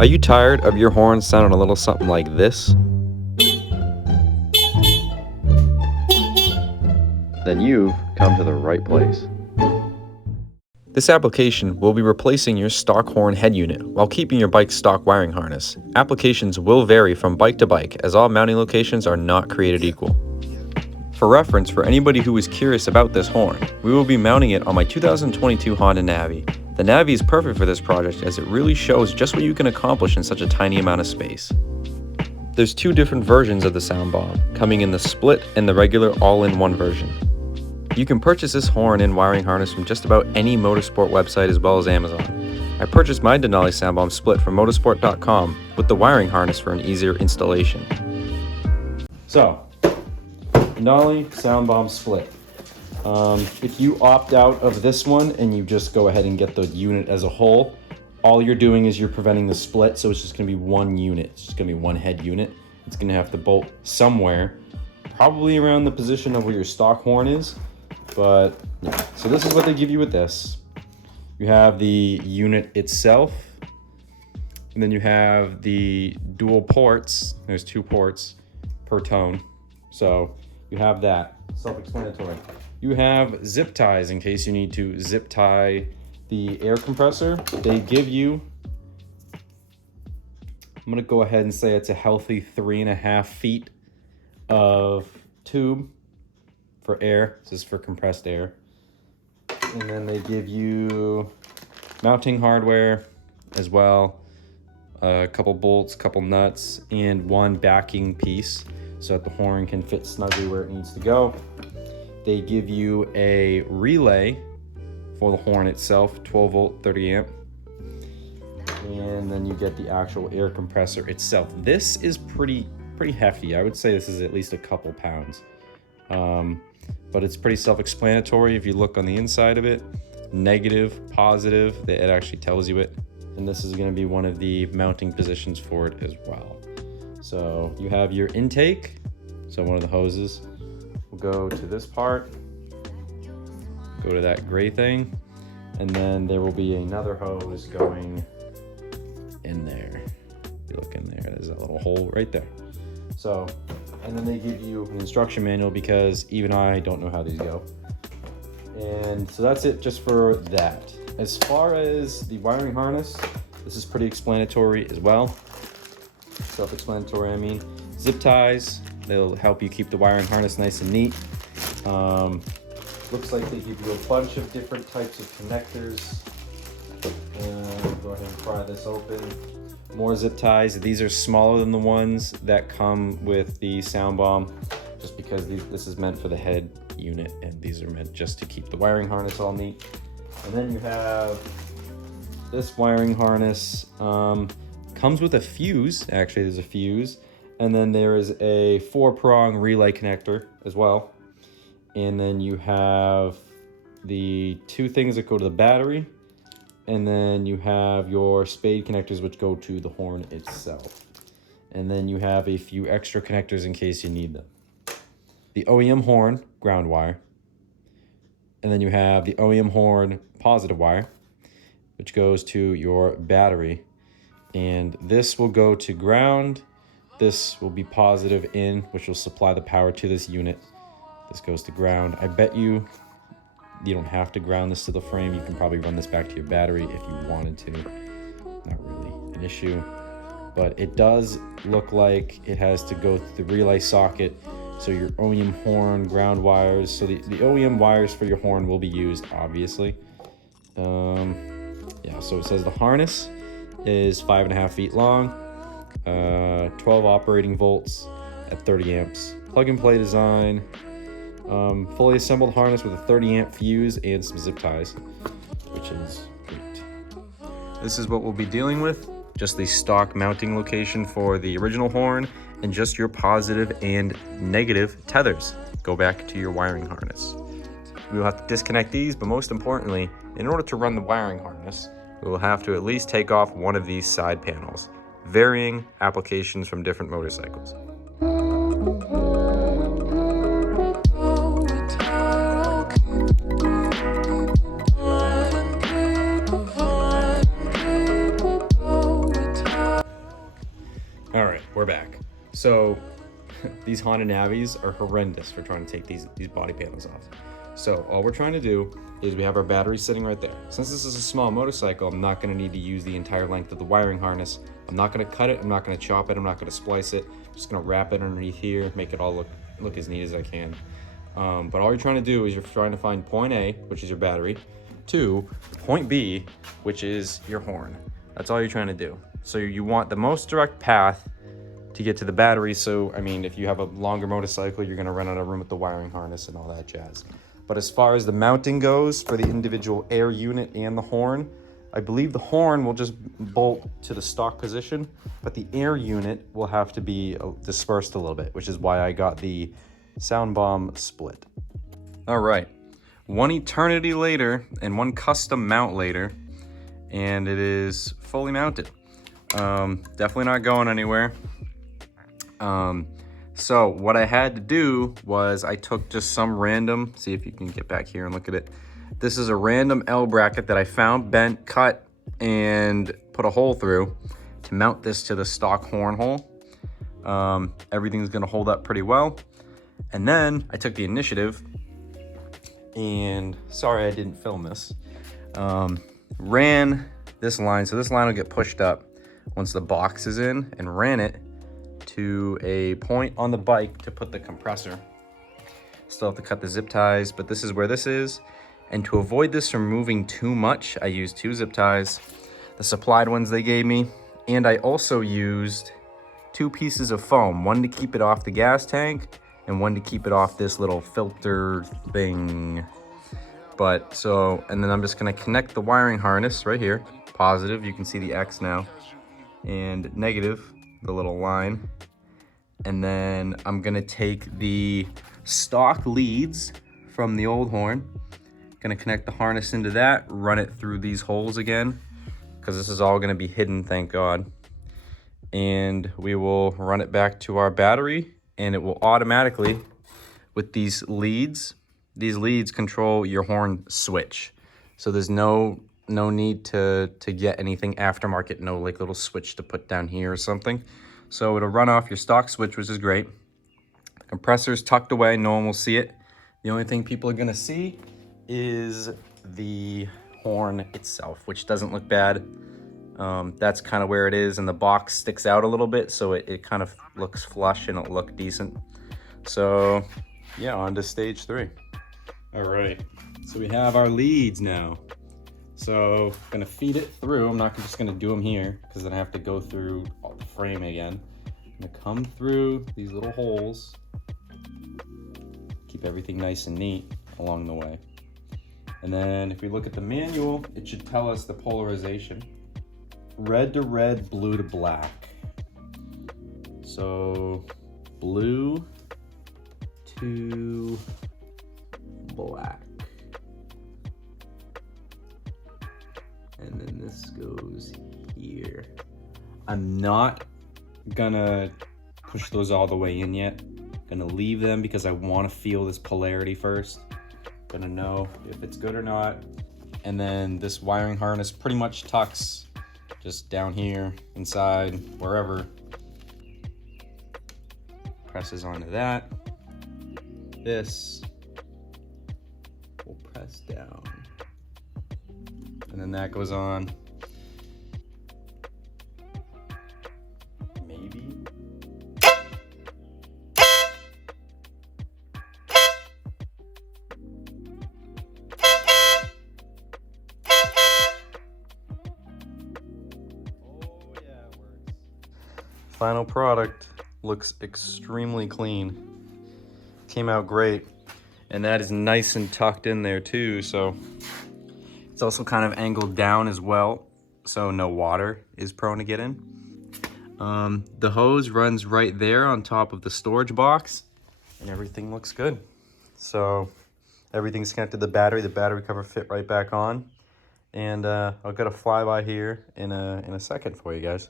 Are you tired of your horn sounding a little something like this? Then you've come to the right place. This application will be replacing your stock horn head unit while keeping your bike's stock wiring harness. Applications will vary from bike to bike as all mounting locations are not created equal. For reference, for anybody who is curious about this horn, we will be mounting it on my 2022 Honda NAVI. The NAVI is perfect for this project as it really shows just what you can accomplish in such a tiny amount of space. There's two different versions of the Soundbomb, coming in the split and the regular all-in-one version. You can purchase this horn and wiring harness from just about any motorsport website as well as Amazon. I purchased my Denali Soundbomb split from motorsport.com with the wiring harness for an easier installation. So, Denali Soundbomb split. If you opt out of this one and you just go ahead and get the unit as a whole, all you're doing is you're preventing the split, so it's just going to be one unit. It's just going to be one head unit. It's going to have to bolt somewhere, probably around the position of where your stock horn is. But yeah, so this is what they give you with this. You have the unit itself, and then you have the dual ports. There's 2 ports per tone. So you have that, self-explanatory. You have zip ties in case you need to zip tie the air compressor. They give you, I'm gonna go ahead and say it's a healthy 3.5 feet of tube for air. This is for compressed air. And then they give you mounting hardware as well, a couple bolts, couple nuts, and one backing piece so that the horn can fit snugly where it needs to go. They give you a relay for the horn itself, 12 volt, 30 amp. And then you get the actual air compressor itself. This is pretty hefty. I would say this is at least a couple pounds. But it's pretty self-explanatory if you look on the inside of it. Negative, positive, it actually tells you it. And this is going to be one of the mounting positions for it as well. So you have your intake. So one of the hoses will go to this part, go to that gray thing, and then there will be another hose going in there. If you look in there, there's that little hole right there. So, and then they give you an instruction manual because even I don't know how these go. And so that's it just for that. As far as the wiring harness, this is pretty explanatory as well. Self-explanatory, I mean. Zip ties, they'll help you keep the wiring harness nice and neat. Looks like they give you a bunch of different types of connectors. Go ahead and pry this open. More zip ties. These are smaller than the ones that come with the Soundbomb, just because this is meant for the head unit, and these are meant just to keep the wiring harness all neat. And then you have this wiring harness. Comes with a fuse. Actually, there's a fuse. And then there is a 4-prong relay connector as well. And then you have the 2 things that go to the battery. And then you have your spade connectors, which go to the horn itself. And then you have a few extra connectors in case you need them. The OEM horn, ground wire. And then you have the OEM horn positive wire, which goes to your battery. And this will go to ground. This will be positive in, which will supply the power to this unit. This goes to ground. I bet you don't have to ground this to the frame. You can probably run this back to your battery if you wanted to. Not really an issue. But it does look like it has to go through the relay socket. So your OEM horn, ground wires. So the OEM wires for your horn will be used, obviously. Yeah, so it says the harness is 5.5 feet long. 12 operating volts at 30 amps. Plug and play design. Fully assembled harness with a 30 amp fuse and some zip ties, which is great. This is what we'll be dealing with. Just the stock mounting location for the original horn and just your positive and negative tethers. Go back to your wiring harness. We will have to disconnect these, but most importantly, in order to run the wiring harness, we will have to at least take off one of these side panels. Varying applications from different motorcycles. So these Honda NAVIs are horrendous for trying to take these body panels off. So all we're trying to do is we have our battery sitting right there. Since this is a small motorcycle, I'm not gonna need to use the entire length of the wiring harness. I'm not gonna cut it, I'm not gonna chop it, I'm not gonna splice it. I'm just gonna wrap it underneath here, make it all look as neat as I can. But all you're trying to do is you're trying to find point A, which is your battery, to point B, which is your horn. That's all you're trying to do. So you want the most direct path to get to the battery. So, I mean, if you have a longer motorcycle, you're gonna run out of room with the wiring harness and all that jazz. But as far as the mounting goes for the individual air unit and the horn, I believe the horn will just bolt to the stock position, but the air unit will have to be dispersed a little bit, which is why I got the Soundbomb split. All right, one eternity later and one custom mount later, and it is fully mounted. Definitely not going anywhere. So what I had to do was I took just some random, see if you can get back here and look at it. This is a random L bracket that I found, bent, cut, and put a hole through to mount this to the stock horn hole. Everything's gonna hold up pretty well. And then I took the initiative and, sorry I didn't film this, ran this line. So this line will get pushed up once the box is in, and ran it to a point on the bike to put the compressor. Still have to cut the zip ties, but this is where this is. And to avoid this from moving too much, I used 2 zip ties, the supplied ones they gave me. And I also used 2 pieces of foam, one to keep it off the gas tank and one to keep it off this little filter thing. But so, and then I'm just gonna connect the wiring harness right here. Positive, you can see the X now, and negative, the little line. And then I'm gonna take the stock leads from the old horn, gonna connect the harness into that, run it through these holes again, because this is all gonna be hidden, thank God. And we will run it back to our battery, and it will automatically, with these leads control your horn switch. So there's no need to get anything aftermarket, no like little switch to put down here or something. So it'll run off your stock switch, which is great. The compressor's tucked away, no one will see it. The only thing people are gonna see is the horn itself, which doesn't look bad. That's kind of where it is, and the box sticks out a little bit, so it kind of looks flush and it'll look decent. So yeah, on to stage 3. All right, so we have our leads now. So I'm gonna feed it through. I'm not just gonna do them here because then I have to go through the frame again. I'm gonna come through these little holes, keep everything nice and neat along the way. And then if we look at the manual, it should tell us the polarization. Red to red, blue to black. So blue to black. And then this goes here. I'm not gonna push those all the way in yet. Gonna leave them because I want to feel this polarity first. Gonna know if it's good or not. And then this wiring harness pretty much tucks just down here, inside, wherever. Presses onto that. This will press down. And then that goes on. Maybe. Final product looks extremely clean. Came out great. And that is nice and tucked in there too, so it's also kind of angled down as well, so no water is prone to get in. The hose runs right there on top of the storage box, and everything looks good. So everything's connected to the battery cover fit right back on. And I'll get a flyby here in a second for you guys.